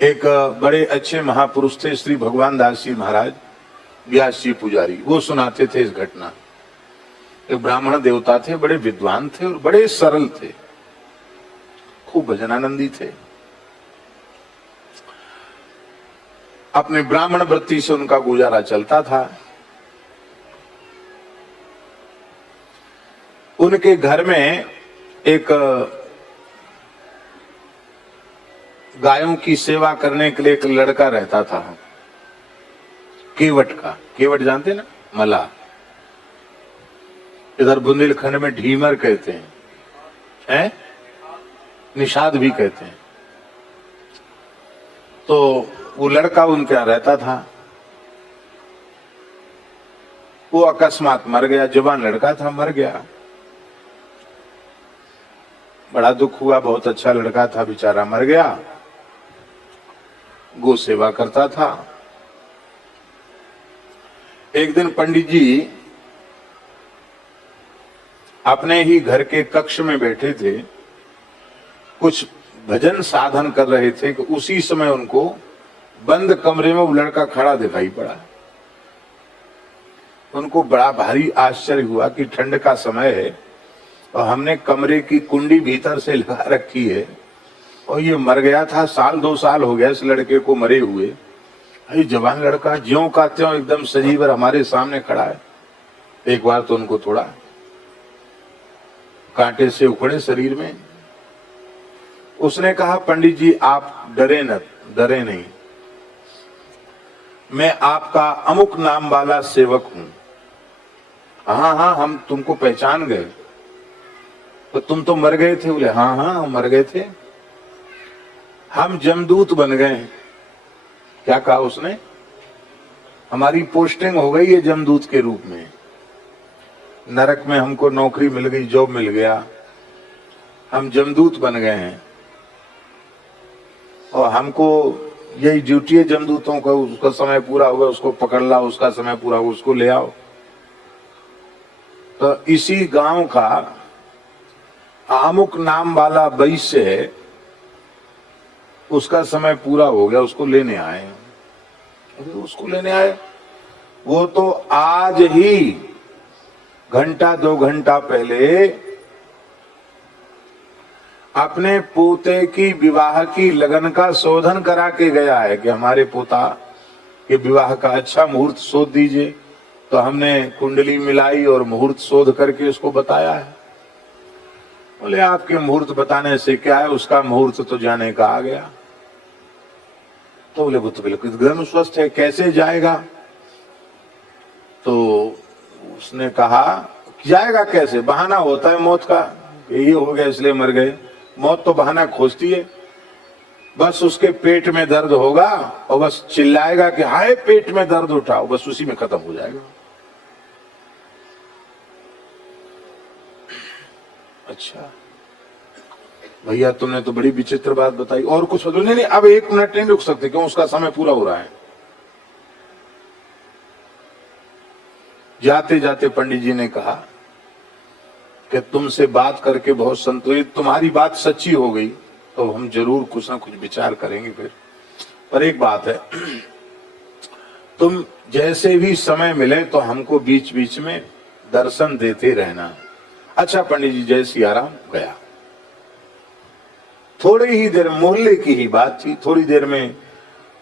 एक बड़े अच्छे महापुरुष थे श्री भगवान दास जी महाराज, व्यास जी पुजारी, वो सुनाते थे इस घटना। एक ब्राह्मण देवता थे, बड़े विद्वान थे और बड़े सरल थे, खूब भजनानंदी थे। अपने ब्राह्मण वृत्ति से उनका गुजारा चलता था। उनके घर में एक गायों की सेवा करने के लिए एक लड़का रहता था, केवट का। केवट जानते ना, मला, इधर बुंदेलखंड में ढीमर कहते हैं, निषाद भी कहते हैं। तो वो लड़का उनके यहाँ रहता था। वो अकस्मात मर गया, जवान लड़का था, मर गया। बड़ा दुख हुआ, बहुत अच्छा लड़का था, बेचारा मर गया। गो सेवा करता था। एक दिन पंडित जी अपने ही घर के कक्ष में बैठे थे, कुछ भजन साधन कर रहे थे कि उसी समय उनको बंद कमरे में वो लड़का खड़ा दिखाई पड़ा। उनको बड़ा भारी आश्चर्य हुआ कि ठंड का समय है और हमने कमरे की कुंडी भीतर से लगा रखी है और ये मर गया था, 1-2 साल हो गया इस लड़के को मरे हुए। ये जवान लड़का ज्यों का त्यों एकदम सजीव हमारे सामने खड़ा है। एक बार तो उनको थोड़ा कांटे से उखड़े शरीर में। उसने कहा, पंडित जी आप डरे नहीं, मैं आपका अमुक नाम वाला सेवक हूं। हाँ हाँ, हम तुमको पहचान गए। तो तुम तो मर गए थे? बोले हाँ हाँ, हम मर गए थे, हम जमदूत बन गए। क्या कहा उसने? हमारी पोस्टिंग हो गई है जमदूत के रूप में, नरक में हमको नौकरी मिल गई, जॉब मिल गया, हम जमदूत बन गए हैं और हमको यही ड्यूटी है जमदूतों का। उसका समय पूरा हुआ उसको पकड़ लाओ, उसका समय पूरा हुआ उसको ले आओ। तो इसी गांव का अमुक नाम वाला वैश्य है, उसका समय पूरा हो गया, उसको लेने आए। उसको लेने आए, वो तो आज ही 1-2 घंटा पहले अपने पोते की विवाह की लगन का शोधन करा के गया है कि हमारे पोता के विवाह का अच्छा मुहूर्त शोध दीजिए। तो हमने कुंडली मिलाई और मुहूर्त शोध करके उसको बताया है। बोले आपके मुहूर्त बताने से क्या है, उसका मुहूर्त तो जाने का आ गया। तो बोले वो तो बिल्कुल एकदम स्वस्थ है, कैसे जाएगा? तो उसने कहा जाएगा कैसे, बहाना होता है मौत का, ये हो गया इसलिए मर गए। मौत तो बहाना खोजती है, बस उसके पेट में दर्द होगा और बस चिल्लाएगा कि हाय पेट में दर्द उठाओ, बस उसी में खत्म हो जाएगा। अच्छा भैया तुमने तो बड़ी विचित्र बात बताई, और कुछ बताओ? नहीं, अब 1 मिनट नहीं रुक सकते, क्यों? उसका समय पूरा हो रहा है। जाते जाते पंडित जी ने कहा कि तुमसे बात करके बहुत संतोषित, तुम्हारी बात सच्ची हो गई तो हम जरूर कुछ ना कुछ विचार करेंगे फिर। पर एक बात है, तुम जैसे भी समय मिले तो हमको बीच बीच में दर्शन देते रहना। अच्छा पंडित जी, जय सिया राम। गया। थोड़ी ही देर, मोहल्ले की ही बात थी, थोड़ी देर में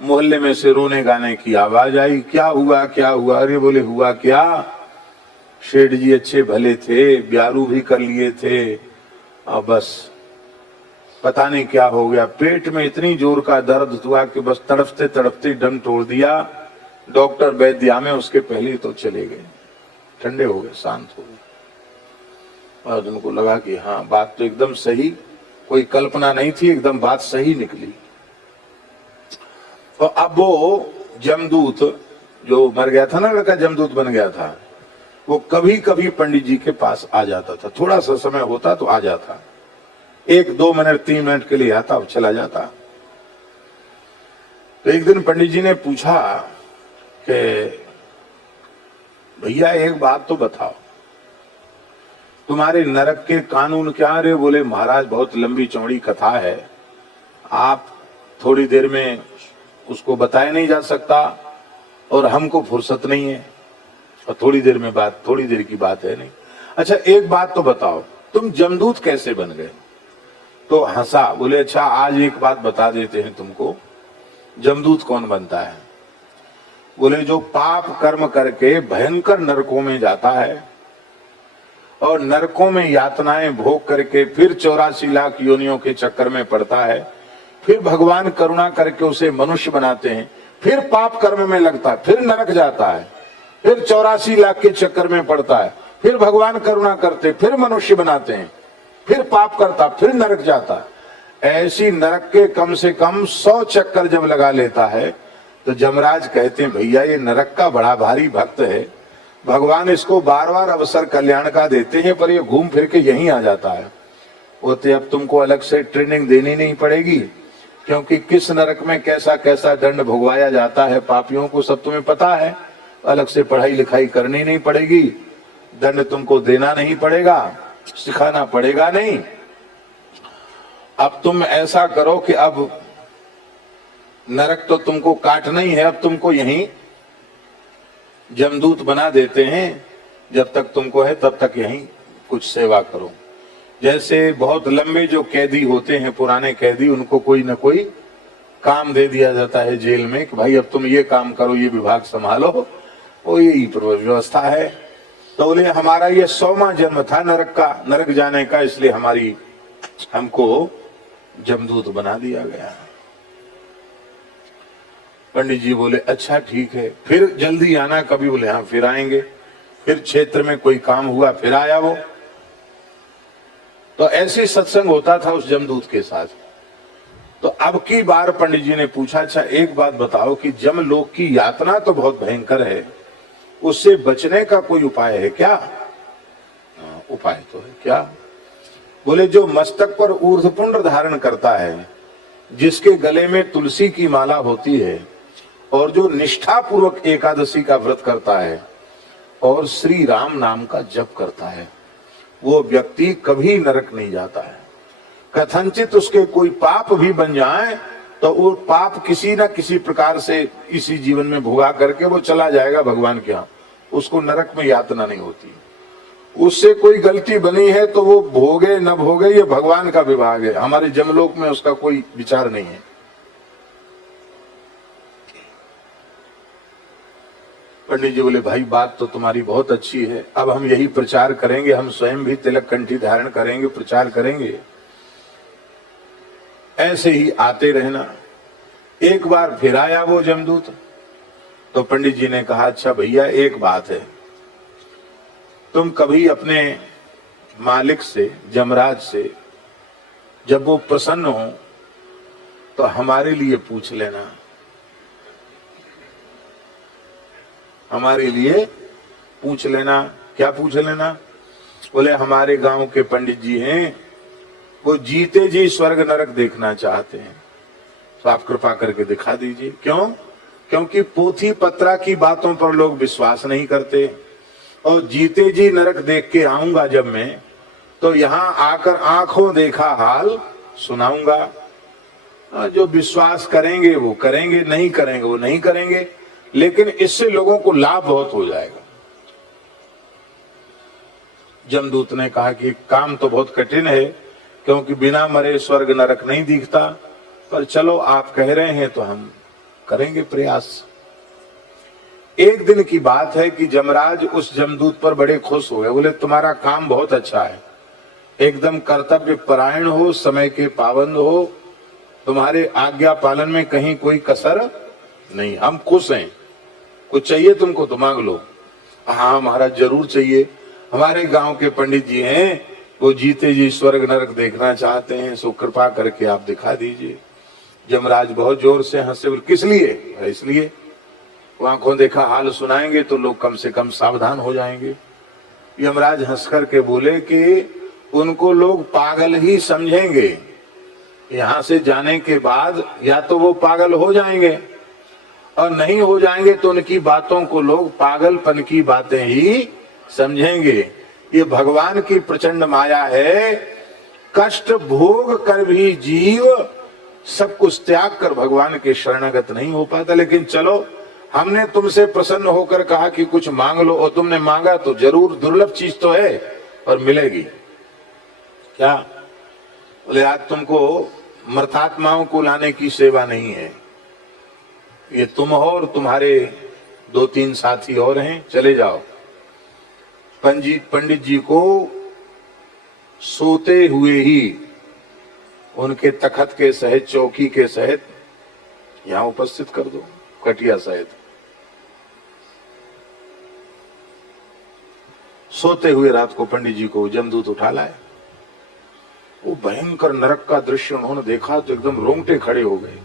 मोहल्ले में से रोने गाने की आवाज आई। क्या हुआ क्या हुआ? अरे बोले हुआ क्या, शेठ जी अच्छे भले थे, ब्यारू भी कर लिए थे और बस पता नहीं क्या हो गया, पेट में इतनी जोर का दर्द हुआ कि बस तड़पते तड़पते दम तोड़ दिया। डॉक्टर वैद्या में उसके पहले तो चले गए, ठंडे हो गए, शांत हो गए। और उनको लगा कि हाँ बात तो एकदम सही, कोई कल्पना नहीं थी, एकदम बात सही निकली। तो अब वो जमदूत जो मर गया था ना, लड़का जमदूत बन गया था, वो कभी कभी पंडित जी के पास आ जाता था। थोड़ा सा समय होता तो आ जाता, 1-2 मिनट 3 मिनट के लिए आता और चला जाता। तो एक दिन पंडित जी ने पूछा कि भैया एक बात तो बताओ, तुम्हारे नरक के कानून क्या? रे बोले महाराज बहुत लंबी चौड़ी कथा है, आप थोड़ी देर में उसको बताया नहीं जा सकता, और हमको फुर्सत नहीं है, और थोड़ी देर में बात, थोड़ी देर की बात है नहीं। अच्छा एक बात तो बताओ, तुम जमदूत कैसे बन गए? तो हंसा, बोले अच्छा आज एक बात बता देते हैं तुमको, जमदूत कौन बनता है? बोले जो पाप कर्म करके भयंकर नरकों में जाता है और नरकों में यातनाएं भोग करके फिर 84 लाख योनियों के चक्कर में पड़ता है, फिर भगवान करुणा करके उसे मनुष्य बनाते हैं, फिर पाप कर्म में लगता है, फिर नरक जाता है, फिर 84 लाख के चक्कर में पड़ता है, फिर भगवान करुणा करते, फिर मनुष्य बनाते हैं, फिर पाप करता, फिर नरक जाता। ऐसी नरक के कम से कम 100 चक्कर जब लगा लेता है तो जमराज कहते हैं भैया ये नरक का बड़ा भारी भक्त है, भगवान इसको बार बार अवसर कल्याण का देते हैं पर ये घूम फिर के यहीं आ जाता है। बोलते अब तुमको अलग से ट्रेनिंग देनी नहीं पड़ेगी, क्योंकि किस नरक में कैसा कैसा दंड भुगवाया जाता है पापियों को सब तुम्हें पता है, अलग से पढ़ाई लिखाई करनी नहीं पड़ेगी, दंड तुमको देना नहीं पड़ेगा, सिखाना पड़ेगा नहीं। अब तुम ऐसा करो कि अब नरक तो तुमको काटना ही है, अब तुमको यहीं जमदूत बना देते हैं, जब तक तुमको है तब तक यहीं कुछ सेवा करो। जैसे बहुत लंबे जो कैदी होते हैं, पुराने कैदी, उनको कोई न कोई काम दे दिया जाता है जेल में कि भाई अब तुम ये काम करो, ये विभाग संभालो, वो यही व्यवस्था है। तो बोले हमारा ये 100वां जन्म था नरक जाने का, इसलिए हमको जमदूत बना दिया गया। पंडित जी बोले अच्छा ठीक है, फिर जल्दी आना कभी? बोले हाँ फिर आएंगे। फिर क्षेत्र में कोई काम हुआ, फिर आया वो। तो ऐसे सत्संग होता था उस जमदूत के साथ। तो अब की बार पंडित जी ने पूछा अच्छा एक बात बताओ कि जमलोक की यातना तो बहुत भयंकर है, उससे बचने का कोई उपाय है क्या? उपाय तो है क्या? बोले जो मस्तक पर ऊर्ध्वपुंड धारण करता है, जिसके गले में तुलसी की माला होती है और जो निष्ठा पूर्वक एकादशी का व्रत करता है और श्री राम नाम का जप करता है, वो व्यक्ति कभी नरक नहीं जाता है। कथनचित उसके कोई पाप भी बन जाए तो वो पाप किसी न किसी प्रकार से इसी जीवन में भोगा करके वो चला जाएगा भगवान के यहाँ, उसको नरक में यातना नहीं होती। उससे कोई गलती बनी है तो वो भोगे न भोगे ये भगवान का विभाग है, हमारे जमलोक में उसका कोई विचार नहीं है। पंडित जी बोले भाई बात तो तुम्हारी बहुत अच्छी है, अब हम यही प्रचार करेंगे, हम स्वयं भी तिलक कंठी धारण करेंगे, प्रचार करेंगे, ऐसे ही आते रहना। एक बार फिर आया वो जमदूत, तो पंडित जी ने कहा अच्छा भैया एक बात है, तुम कभी अपने मालिक से, जमराज से, जब वो प्रसन्न हो तो हमारे लिए पूछ लेना, हमारे लिए पूछ लेना। क्या पूछ लेना? बोले हमारे गांव के पंडित जी हैं, वो जीते जी स्वर्ग नरक देखना चाहते हैं, तो आप कृपा करके दिखा दीजिए। क्यों? क्योंकि पोथी पत्रा की बातों पर लोग विश्वास नहीं करते, और जीते जी नरक देख के आऊंगा जब मैं, तो यहां आकर आंखों देखा हाल सुनाऊंगा। जो विश्वास करेंगे वो करेंगे, नहीं करेंगे वो नहीं करेंगे, लेकिन इससे लोगों को लाभ बहुत हो जाएगा। जमदूत ने कहा कि काम तो बहुत कठिन है, क्योंकि बिना मरे स्वर्ग नरक नहीं दिखता, पर चलो आप कह रहे हैं तो हम करेंगे प्रयास। एक दिन की बात है कि जमराज उस जमदूत पर बड़े खुश हो गए। बोले तुम्हारा काम बहुत अच्छा है, एकदम कर्तव्य परायण हो, समय के पाबंद हो, तुम्हारे आज्ञा पालन में कहीं कोई कसर नहीं, हम खुश हैं। कुछ चाहिए तुमको तो मांग लो। हाँ महाराज जरूर चाहिए, हमारे गांव के पंडित जी हैं, वो जीते जी स्वर्ग नरक देखना चाहते हैं, सो कृपा करके आप दिखा दीजिए। जमराज बहुत जोर से हंसे। बोले किस लिए? इसलिए आंखों देखा हाल सुनाएंगे तो लोग कम से कम सावधान हो जाएंगे। यमराज हंस करके बोले कि उनको लोग पागल ही समझेंगे, यहां से जाने के बाद या तो वो पागल हो जाएंगे, और नहीं हो जाएंगे तो उनकी बातों को लोग पागलपन की बातें ही समझेंगे। ये भगवान की प्रचंड माया है, कष्ट भोग कर भी जीव सब कुछ त्याग कर भगवान के शरणागत नहीं हो पाता। लेकिन चलो, हमने तुमसे प्रसन्न होकर कहा कि कुछ मांग लो, और तुमने मांगा तो जरूर दुर्लभ चीज तो है और मिलेगी। क्या बोले? आज तुमको मृतात्माओं को लाने की सेवा नहीं है, ये तुम हो और तुम्हारे 2-3 साथी और हैं, चले जाओ। पंडित जी को सोते हुए ही उनके तखत के सहित, चौकी के सहित यहां उपस्थित कर दो, कटिया सहित। सोते हुए रात को पंडित जी को जमदूत उठा लाए। वो भयंकर नरक का दृश्य उन्होंने देखा तो एकदम रोंगटे खड़े हो गए।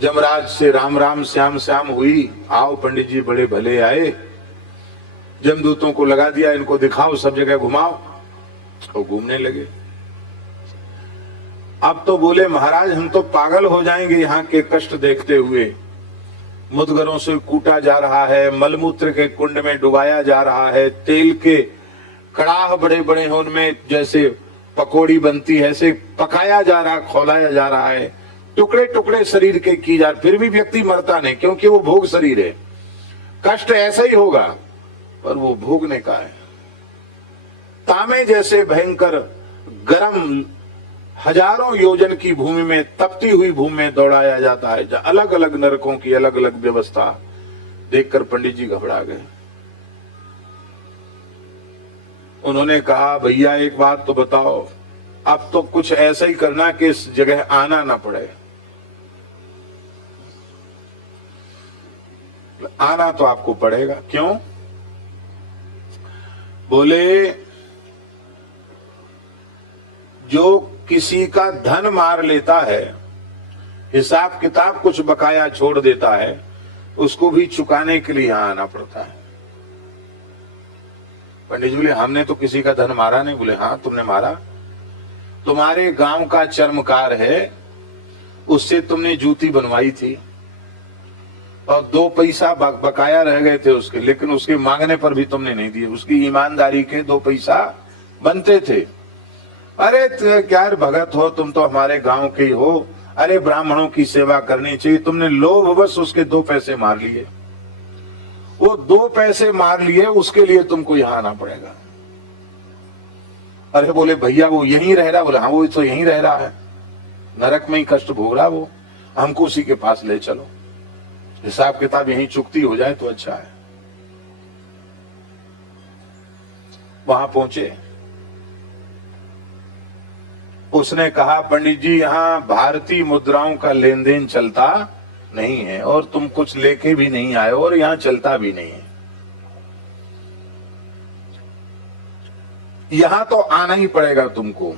जमराज से राम राम श्याम श्याम हुई, आओ पंडित जी बड़े भले आए। जमदूतों को लगा दिया, इनको दिखाओ, सब जगह घुमाओ। वो घूमने लगे। अब तो बोले महाराज हम तो पागल हो जाएंगे यहाँ के कष्ट देखते हुए। मुदगरों से कूटा जा रहा है, मलमूत्र के कुंड में डुबाया जा रहा है, तेल के कड़ाह बड़े बड़े हैं, उनमें जैसे पकौड़ी बनती है ऐसे पकाया जा रहा, खौलाया जा रहा है, टुकड़े टुकड़े शरीर के की जा, फिर भी व्यक्ति मरता नहीं, क्योंकि वो भोग शरीर है। कष्ट ऐसा ही होगा पर वो भोगने का है। तामे जैसे भयंकर गरम हजारों योजन की भूमि में, तपती हुई भूमि में दौड़ाया जाता है, जहां अलग अलग नरकों की अलग अलग व्यवस्था देखकर पंडित जी घबरा गए। उन्होंने कहा भैया एक बात तो बताओ, अब तो कुछ ऐसा ही करना कि इस जगह आना ना पड़े। आना तो आपको पड़ेगा। क्यों? बोले जो किसी का धन मार लेता है, हिसाब किताब कुछ बकाया छोड़ देता है, उसको भी चुकाने के लिए यहां आना पड़ता है। पंडित जी बोले हमने तो किसी का धन मारा नहीं। बोले हाँ तुमने मारा, तुम्हारे गांव का चर्मकार है, उससे तुमने जूती बनवाई थी और 2 पैसा बकाया रह गए थे उसके, लेकिन उसके मांगने पर भी तुमने नहीं दिए। उसकी ईमानदारी के 2 पैसा बनते थे। अरे क्या भगत हो तुम, तो हमारे गांव के ही हो, अरे ब्राह्मणों की सेवा करनी चाहिए, तुमने लोभवश उसके 2 पैसे मार लिए। वो 2 पैसे मार लिए, उसके लिए तुमको यहां आना पड़ेगा। अरे बोले भैया वो यहीं रह रहा। बोले हाँ वो तो यहीं रह रहा है, नरक में ही कष्ट भोग रहा वो, हमको उसी के पास ले चलो, हिसाब किताब यहीं चुकती हो जाए तो अच्छा है। वहां पहुंचे, उसने कहा पंडित जी यहां भारतीय मुद्राओं का लेन देन चलता नहीं है और तुम कुछ लेके भी नहीं आए और यहां चलता भी नहीं है, यहां तो आना ही पड़ेगा तुमको।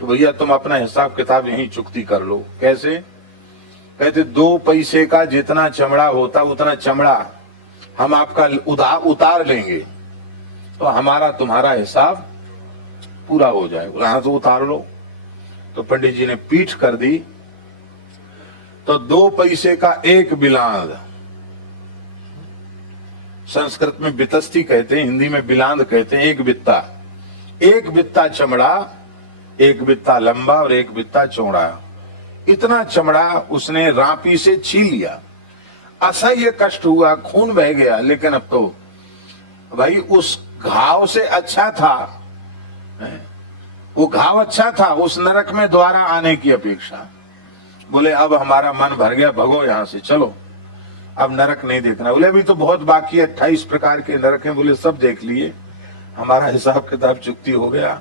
तो भैया तुम अपना हिसाब किताब यहीं चुकती कर लो। कैसे? कहते 2 पैसे का जितना चमड़ा होता उतना चमड़ा हम आपका उतार लेंगे तो हमारा तुम्हारा हिसाब पूरा हो जाएगा। हाँ तो उतार लो। तो पंडित जी ने पीठ कर दी तो 2 पैसे का 1 बिलांद, संस्कृत में बितस्ती कहते हैं, हिंदी में बिलांद कहते हैं, 1 बित्ता, 1 बित्ता चमड़ा, 1 बित्ता लंबा और 1 बित्ता चौड़ा, इतना चमड़ा उसने रापी से छील लिया। असह्य कष्ट हुआ, खून बह गया, लेकिन अब तो भाई उस घाव से अच्छा था, वो घाव अच्छा था उस नरक में दोबारा आने की अपेक्षा। बोले अब हमारा मन भर गया, भगो यहां से, चलो अब नरक नहीं देखना। बोले अभी तो बहुत बाकी, 28 प्रकार के नरक हैं। बोले सब देख लिए, हमारा हिसाब किताब चुकती हो गया,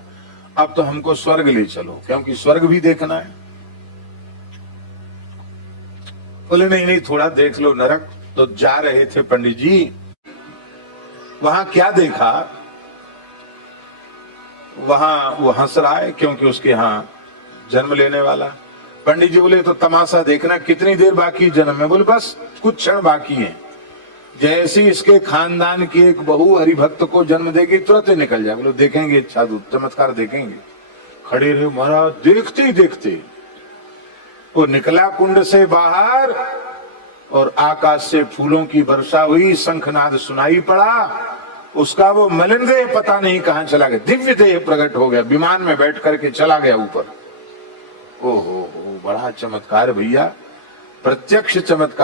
अब तो हमको स्वर्ग ले चलो, क्योंकि स्वर्ग भी देखना है। बोले नहीं नहीं थोड़ा देख लो नरक। तो जा रहे थे पंडित जी, वहां क्या देखा, वहां वो हंस रहा है क्योंकि उसके यहां जन्म लेने वाला। पंडित जी बोले तो तमाशा देखना, कितनी देर बाकी जन्म में? बोले बस कुछ क्षण बाकी है। जैसे इसके खानदान की एक बहू हरिभक्त को जन्म देगी तुरंत ही निकल जाए। बोले देखेंगे जादू चमत्कार देखेंगे। खड़े रहे महाराज, देखते ही देखते वो निकला कुंड से बाहर और आकाश से फूलों की वर्षा हुई, शंखनाद सुनाई पड़ा उसका वो मलिन देह पता नहीं कहां चला गया, दिव्य देह प्रकट हो गया, विमान में बैठ करके चला गया ऊपर। ओहो, बड़ा चमत्कार भैया, प्रत्यक्ष चमत्कार।